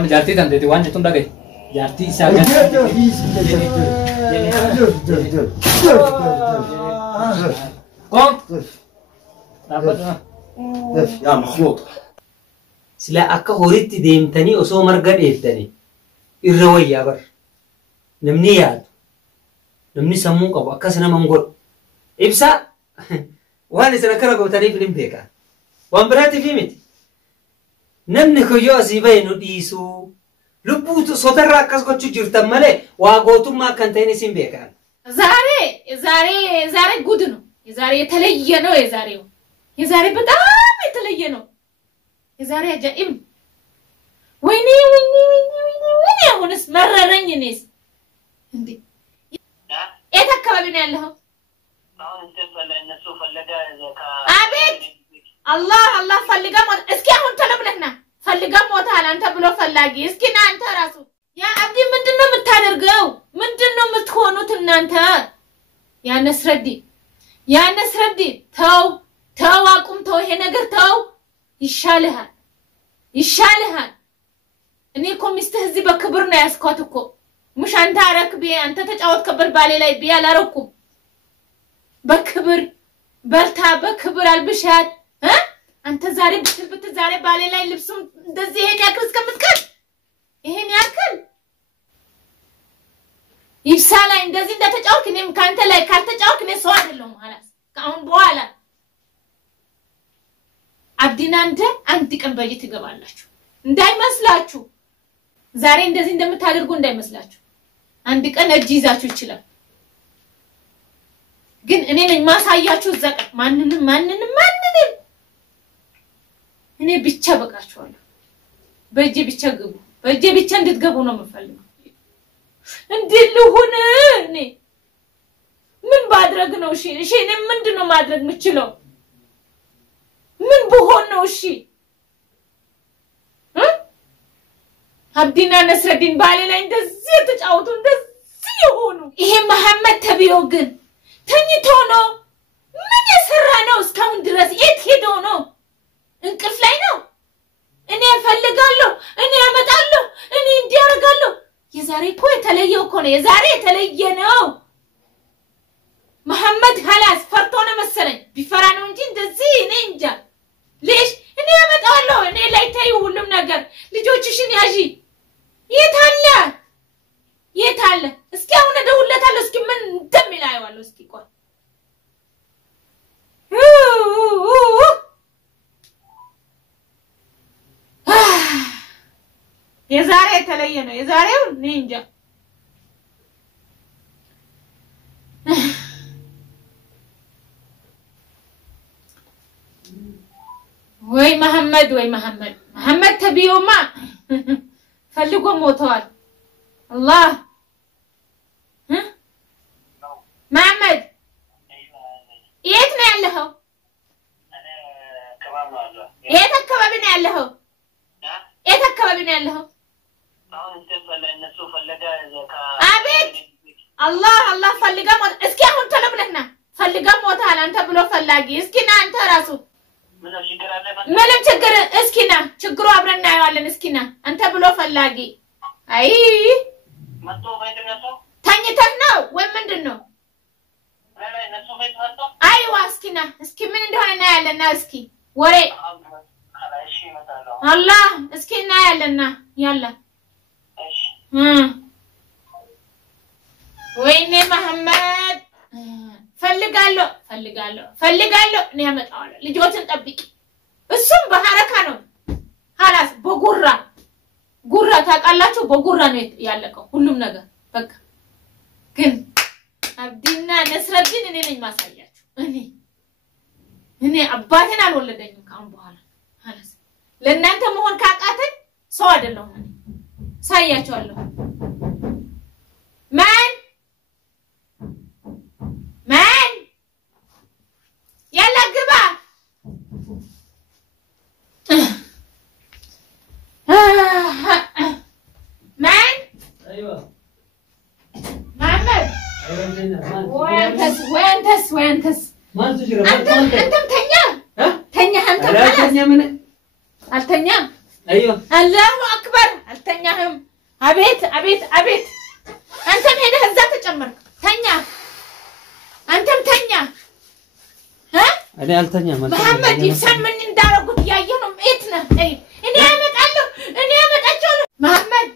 جارتي تندي وان جتون دغاي جارتي ساغا قوم يا مخلوق سلا أكا هوريت ديمتني أسو مرقد إيتني الروية بر نمني ياد نمني سموك أبو أكا سنة منقول إبسا وانا سنة كرقو تاني فيلم بيكا وان براتي فيمتي نمني خيو أزيبين وديسو لبوتو صدر راكس قوتو جرتم مالي واغوتو ما كنتيني سين بيكا زاري قدنو زاري يتلينو يزاري بدام يتلينو يزاري عجائب ويني هونس مررني نيس عندي ايه تكبابين يالله عبيد الله فلقا موت اسكي هون تلبلهنا فلقا موت على انت بلو فلاقي اسكي نا انت راسو يا عبدي مندنو متادرقو مندنو متخونوت انانت يا نسردي تو اقوم تو هي نجر تو يشالها اني كون مستهزي بكبرنا يا سكوتكو مش انت ركبي انت تجاوت كبر بالي لاي بيا لا ركب بكبر برتا بكبر البشات ها انت زاري بتلبت زاري بالي لاي لبسم እንደዚህ ይሄን ያክል እስከምትቀር ይሄን ያክል ይብሳላ እንደዚህ እንደተጫወክ እኔም ካንተ ላይ ካልተጫወክ እኔ ሰው አይደለም ማለት ካሁን በኋላ አብዲናንተ አንድ ቀን በጅት ትገባላችሁ እንዳይመስላችሁ ዛሬ እንደዚህ እንደምታደርጉ እንዳይመስላችሁ አንድ ቀን እጅ ይዛችሁ ይችላል ግን እኔ ነኝ ማሳያችሁ ዘቀ ማንንም እኔ ብቻ በቃችኋለሁ በእጄ ብቻ ግቡ በእጄ ብቻ እንድትገቡ ነው የምፈልገው እንድልሁን እኔ ምን ባድረግ ነው እሺ እኔ ምንድነው ማድረግ የምችለው ምን በሆን ነው እሺ አብዲና ነስረዲን ባሌ ላይ እንደዚህ ተጫውቱ እንደዚህ ይሆኑ ይሄ መሐመድ ተብዮ ግን ተኝቶ ነው ምን የሰራ ነው እስካሁን ድረስ የት ሄዶ ነው እንቅልፍ ላይ ነው እኔ እፈልጋለሁ እኔ አመጣለሁ እኔ እንዲያርጋለሁ የዛሬ እኮ የተለየው እኮ ነው የዛሬ የተለየ ነው መሐመድ خلاص ፈርቶ ነው መሰለኝ ቢፈራ ነው እንጂ እንደዚህ እኔ እንጃ ليش እኔ አመጣለሁ እኔ ላይ ታዩ ሁሉም ነገር ልጆችሽን ያዢ የታለ እስኪ አሁን ደውለታለሁ እስኪ ምን እንደሚላየዋለሁ እስኪ ቆይ የዛሬ የተለየ ነው የዛሬው ኒንጃ ወይ መሐመድ ተቢዮማ ፈልጎ ሞተዋል الله መሐመድ የት ነው ያለኸው የት አካባቢ ነው ያለኸው አቤት الله ፈልጋ ሞት እስኪ አሁን ተለብለህና ፈልጋ ሞታል አንተ ብሎ ፈላጊ እስኪ ና አንተ ራሱ ምንም ችግር እስኪ ና ችግሩ አብረን እናየዋለን እስኪ ና አንተ ብሎ ፈላጊ አይ መጥቶ በእንደነሱ ተኝተህ ነው ወይ ምንድነው አይዋ እስኪ ና እስኪ ምን እንደሆነ እናያለና እስኪ ወሬ الله እስኪ እናያለና ያላ እሺ ወይኔ መሐመድ ፈልጋለሁ እኔ ያመጣዋለሁ ልጆችን ጠብቂ እሱም በሐረካ ነው خلاص በጉራ ታቃላችሁ በጉራ ነው ያለቀው ሁሉም ነገር በቃ ግን አብዲና ነስረዲን እኔ ነኝ ማሳያችሁ እኔ አባቴን አልወለደኝም ካሁን በኋላ خلاص ለእናንተ መሆን ካቃተኝ ሰው አይደለም እኔ ሳያችኋለሁ ማን يلا قبا من ايوه محمد وينتس ما تجرب انت متنيا ها تنيا انت لا تنيا من التنيا ايوه الله اكبر التنيا أبيت أنتم هنا هزات تجمر تنيا أنتم تنيا ها أنا ألتنيا محمد يفسر من ندارة قد يايونهم إتنا طيب إني أمد أجل محمد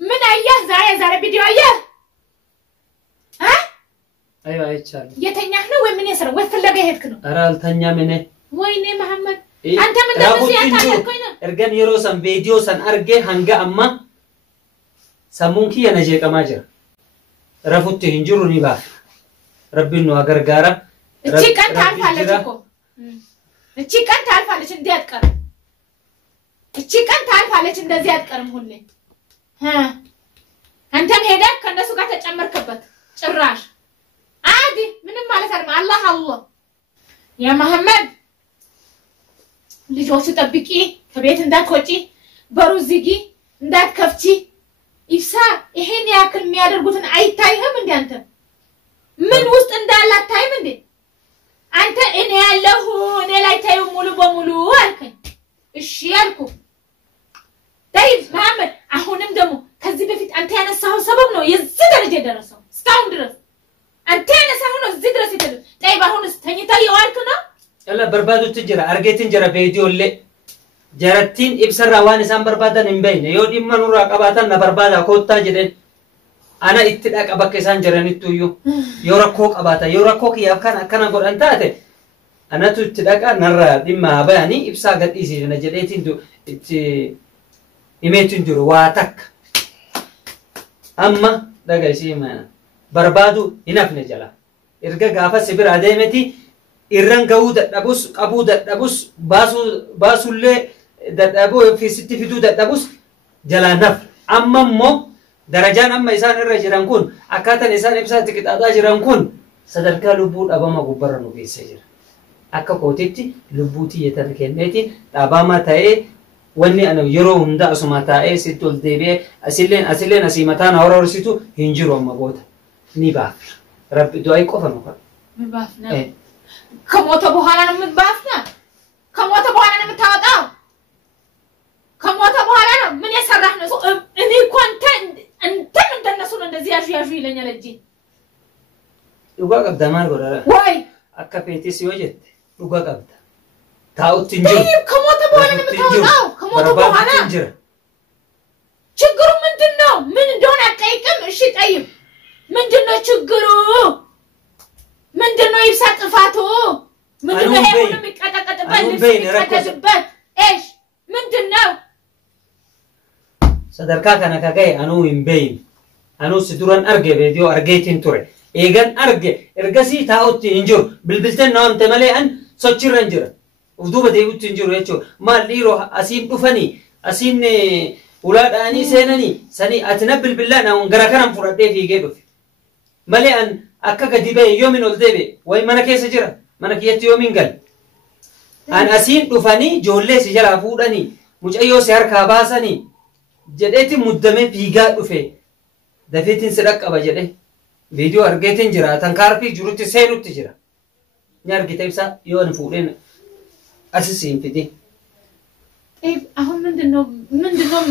من أيه زاري فيديو أيه ها أيوة أيتشال يتنيا إحنا وين من يسر وين فلقة هيدكنو أرى ألتنيا منه ويني محمد أنت من دمسي أتعلم كوينا إرجان يروسن فيديو سن أرجع هنجا أما سمونكي أنا جيك أماجر رفضت هنجروني با ربي إنه أجر جارا تشيك أنت عارف على تشيكو تشيك أنت عارف على شن ديات كرم تشيك أنت عارف على شن ديات كرم هوني ها أنت مهدك كنا سوقات تجمر كبت شراش عادي من ما لسر الله يا محمد ልጆቹ ጠብቂ ከቤት እንዳትወጪ በሩ ዝጊ እንዳትከፍቺ ኢፍሳ ይሄን ያክል የሚያደርጉትን አይታይህም እንዴ አንተ ምን ውስጥ እንዳለ አታይም እንዴ አንተ እኔ ያለሁ እኔ ላይ ታዩ ሙሉ በሙሉ አልከኝ እሺ ያልኩ طيب መሐመድ አሁንም ደግሞ ከዚህ በፊት አንተ ያነሳው ሰበብ ነው የዚህ ደረጃ የደረሰው እስካሁን ድረስ አንተ ያነሳው ነው እዚህ ድረስ የደረሰው طيب አሁንስ ተኝታ የዋልክ ነው يلا بربادو تجرا أرجعتين جرا فيديو اللي جراتين إبصر روان إنسان بربادا نبين يود إما نورا كباتن نبربادا كوتا جدين أنا إتلاك أبغى كيسان جراني تويو يورا كوك أباتا يورا كوك يافكان أكنا قول أنت أته أنا تو إتلاك نرى دم أباني إبصر قد إيزي جنا جديتين دو إميتين جرو واتك أما ده قيسي ما بربادو هنا في نجلا إرجع قافة سبير عديمتي irran ga'uu dadhabus qabuu dadhabus baasullee dadhabuu fi sitti fiduu dadhabus jalaa naf amma immoo darajaan amma isaan irra jiran kun akkaataan isaan ibsaatti qixaaxaa jiran kun sadarkaa lubbuu dhabama gubbarra nu geessee jira akka kootitti lubbuu tiyyatan kenneetiin dhabama ta'ee wanni ana yeroo hunda asuma ta'ee sitti ol deebi'ee asilleen asii mataan hawara horsitu hin jiru amma boota ni baaf rabbi du'aa qofa nu qaba ni baafna ከሞተ በኋላ ነው የምትባፍና ከሞተ በኋላ ነው የምታወጣው ከሞተ በኋላ ነው ምን የሰራህ ነው እኔ እኮ አንተ እንደነሱ ነው እንደዚህ ያዡ ይለኛል እንጂ ዱጋ ቀብዳ ማል ጎራ ወይ አካፔቲ ሲወጀት ዱጋ ቀብዳ ታውት እንጂ ከሞተ በኋላ ነው የምታወጣው ከሞተ በኋላ ችግሩ ምንድነው ምን እንደሆነ አጠይቅም እሺ ጠይም ምንድነው ችግሩ ምንድነው ይብሳ ጥፋቱ ምንድነው ይሄን የሚቀጠቀጥበት እሺ ምንድነው ሰደርካ ከነ ከገይ አኑ ኢምቤይ አኑ ሲዱራን አርገ ቪዲዮ አርገይቲን ቱሬ ኤገን አርገ እርገሲ ታውት እንጆር ብልብልተን ነው አንተ መለያን ሶችረን ጅረ ውዱበ ደይውት እንጆር ያቾ ማሊሮ አሲን ዱፈኒ አሲን ኡላዳኒ ሰነኒ ሰኒ አትነብል ቢላና ወንገራከራም ፉራዴ ፊጌ ዱፍ መለያን akka gadi ba'e yoomin ol deebi'e way mana keessa jira mana kiyyatti yoomin gal an asiin dhufanii ijoollee si jalaa fuudhanii mucayyoo si harkaa baasanii jedheeti muddamee fiigaa dhufe dafeetiin si dhaqqaba jedhe viidiyoo argeetiin jira tan kaarpii jirutti seenutti jira ni argite ibsa yoo ani fuudheen asisiin fidi አሁን ምንድነው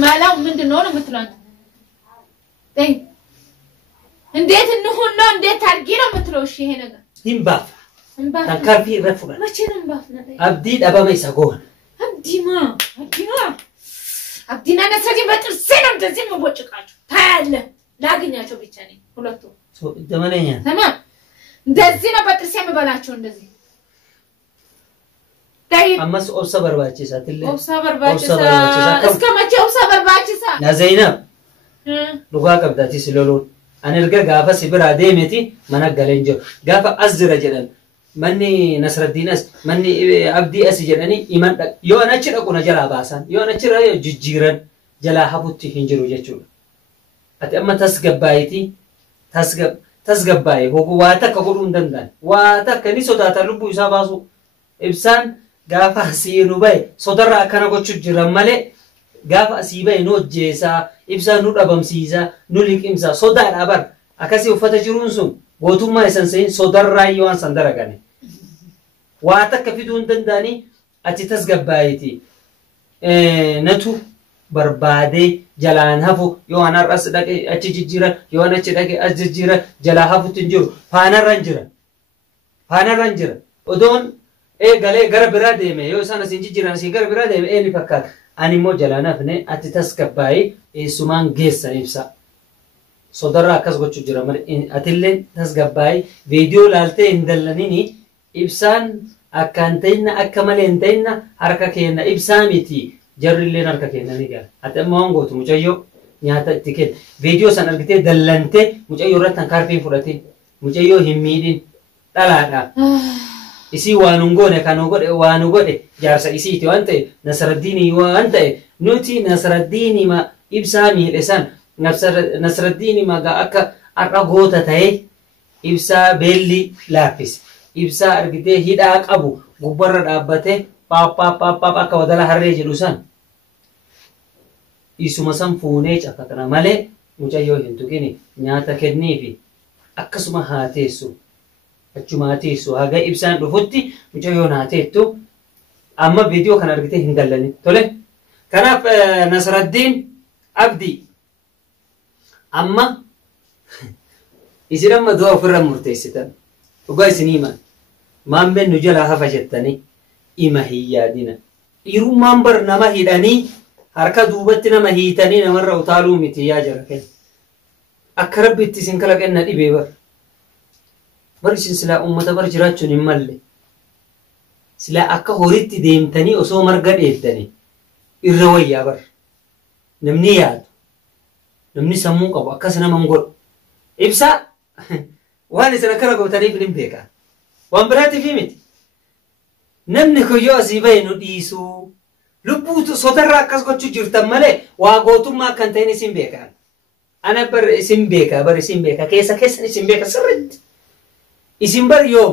መላው ምንድነው ነው የምትለው እንዴት እንሁን ነው እንዴት ታርጊ ነው የምትለው እሺ ይሄ ነገር ይምባፍ ታንካርፊ ረፍጋ መቼ ነው ምባፍ ነው አብዲ ዳባማ ይሳጎን አብዲና ነሰጂ በጥርሴ ነው እንደዚህ መቦጭቃቸው ታያለ ላግኛቸው ብቻ ነኝ ሁለቱ ደመነኛ ተማም እንደዚህ ነው በጥርሴ የምበላቸው እንደዚህ አማስ ኦብሳ በርባቺሳ ትለ ኦብሳ በርባቺሳ እስከ መቼ ኦብሳ በርባቺሳ ያ ዘይናብ ሉጋ ቀብዳቲ ስለሎን أنا قافة سبرة ديمتي من الجلنجو قافة أزر جلن مني نصر الدين مني عبدي أسجلني إيمان يو أنا أشر أكون جلا باسان يو أنا أشر جيران جلا حبوتي هنجرو جتشول أتأمل تسقب باي هو واتك أقولون دندان واتك كني صدا تلبو يساباسو إبسان قافة سينو باي صدر أكنا قتشو جرام ملء قافة سيباي نوت جيسا إبسان نور أبام سيزا نوليك إمسا صدر أبر أكاسي وفتا جرون سون قوتو ما يسنسين صدر رايوان سندر أغاني واتك كفيدون دنداني أتي تسقب بايتي نتو بربادي jalaan hafu yoo anarras dhaqe achi jijjiira yoo achi dhaqe as jijjiira jalaa hafutti hin jiru faanarran jira odoon galee gara biraa deeme yoo isaan asin jijjiiran asin gara biraa deeme ni fakkaata ani immoo jalaan hafne ati tasgabbaa'ee eessumaan geessan ibsa sodarraa akkas gochuu jira malee atillee tasgabbaa'ee viidiyoo laaltee hin dallanini ibsaan akkaan ta'inna akka malee hin ta'inna harka kenna ibsaa miti jarrilleen harka kenna ni gaala ati amma waan gootu mucayyoo nyaata itti kenna viidiyoo san argitee dallantee mucayyoo irratti hankaarfii fudhatee mucayyoo hin miidhin dhalaadha isii waan goone kan waan godhe jaarsa isiiti waan ta'e Nasraddiinii waan ta'e nuti Nasraddiinii ma ibsaa miidhe san Nasraddiinii ma akka har'a goota ta'e ibsaa beelli laaffise ibsaa argitee hidhaa qabu gubbarra dhaabbatee paappaappaappaap akka wadala harree jedhu san isuma san fuunee caffatana malee mucayyoo hin tuqini nyaata kenniifi akkasuma haa teessu achuma haa teessu haga ibsaan dhufutti mucayyoo haa teettu amma viidiyoo kan argitee hin dallani tole kanaaf Nasraddiin Abdii amma isin amma du'a ofirra murteessitan dhugaa isinii himan maammeen nu jalaa hafa jettanii ima hin yaadina dhiirummaan bar nama hidhanii harka duubatti nama hiitanii namarra utaaluu miti yaa jara kenna akka rabbitti isin kalaqenna dhibee bar isin silaa ummata bar jiraachuun hin malle silaa akka horitti deemtanii osoo marga dheettanii irra wayyaa bar namni yaadu namni sammuu qabu akkas nama hin godhu ibsaa waan isin akkana gootaniif hin beekaa waan biraatiif miti namni kun yoo asii bahe nu dhiisuu lubbuutu sodarraa akkas gochuu jirtan malee waa gootummaa akkan ta'in isin beekaa ana bar isin beekaa keessan isin beeka sirriitti isin bar yoo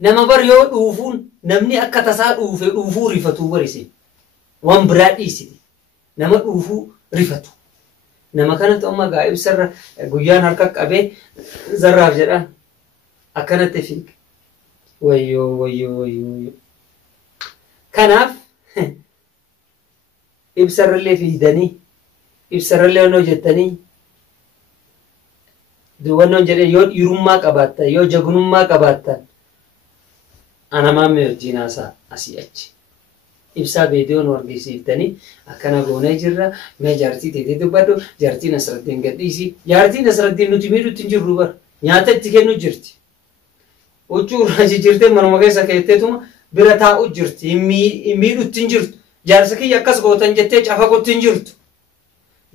nama bar yoo dhuufuun namni akka tasaa dhuufuu rifatuu bar isin waan biraa dhiisiti nama dhuufuu rifatu nama kanatu amma gaa'ib sarra guyyaan harka qabee zarraaf jedhaan akkanatti fiiga wayyoo kanaaf ibsarrallee fiidanii ibsarrallee wannoo jettanii wannoon jedhee yoo dhiirummaa qabaattan yoo jagnummaa qabaattan anamaan meerjiinaasaa asii achi ibsaa viidiyoo nu argisiiftanii akkana goonee jirra mee jaartii teetee dubbadhu jaartii Nasraddiin gadhiisi jaartii Nasraddiin nuti miidhutti hin jirru bar nyaata itti kennu jirti huccuu raaji jirtee manuma keessa keetteetuma bira taa'u jirti hin miidhutti hin jirtu jaarsa kiyya akkas gootan jettee cafaqutti hin jirtu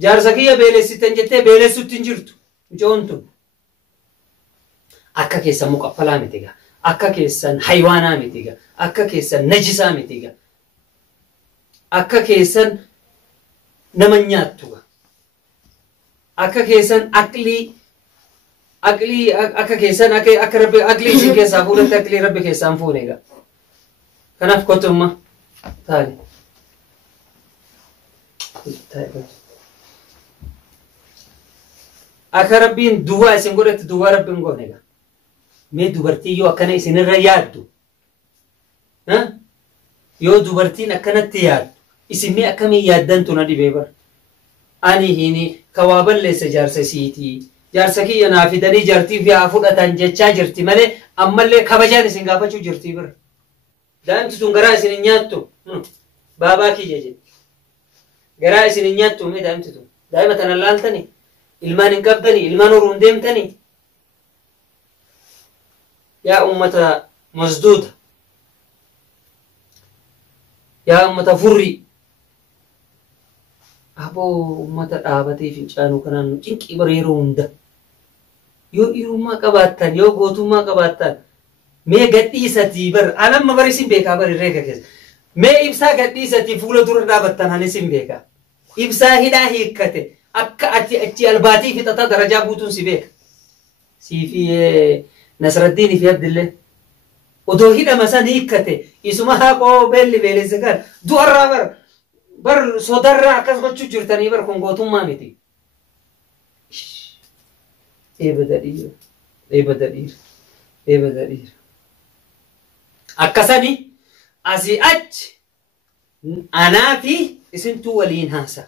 jaarsa kiyya beelessitan jettee beelessutti hin jirtu mucoon tun akka keessan muqaffalaa mitiga akka keessan haywaanaa mitiga akka keessan najisaa mitiga akka keessan nama nyaattuga akka keessan aqlii akka keessan akka rabbi aqlii isin keessaa fuudhatte aqlii rabbi keessaan fuunega kanaaf kottumma taali akka rabbiin duwwaa isin godhatti duwwaa rabbiin goonega mee dubartii yoo akkana isinirra yaaddu yoo dubartiin akkanatti yaaddu isin mee akkamiin yaaddantu na dhibee bar ani hini kawaa balleessa jaarsa isiitii jaarsa kiyya naa fidanii jaartiif yaa fudhatan jechaa jirti malee ammallee kabajaan isin gaafachuu jirtii bira daa'imti tun garaa isin hin nyaattu baabaa kiyya jedhe garaa isin hin nyaattu mee daa'imti tun daa'ima tana laaltanii ilmaan hin qabdanii ilmaan horuun deemtanii yaa ummata masduuda yaa ummata furrii aboo ummata dhaabatee fincaanuu kanaan nu cinqii bara yeroo hunda yoo dhiirummaa qabaattan yoo gootummaa qabaattan mee gadhiisatii bar anamma bar isin beekaa bar irreeka keessa mee ibsaa gadhiisatii fuula dura dhaabattan han isin beekaa ibsaa hidhaa hiikkate akka achi albaatii fixataa darajaa guutuun si beeka siifi Nasraddiinii fi Abdillee odoo hidhama san hiikkate isuma haqoo beelli beelesse kan du'arraa bar sodarraa akkas gochuu jirtanii bar kun gootummaa miti eebada dhiira akkasani asii achi anaa fi isintuu waliin haasa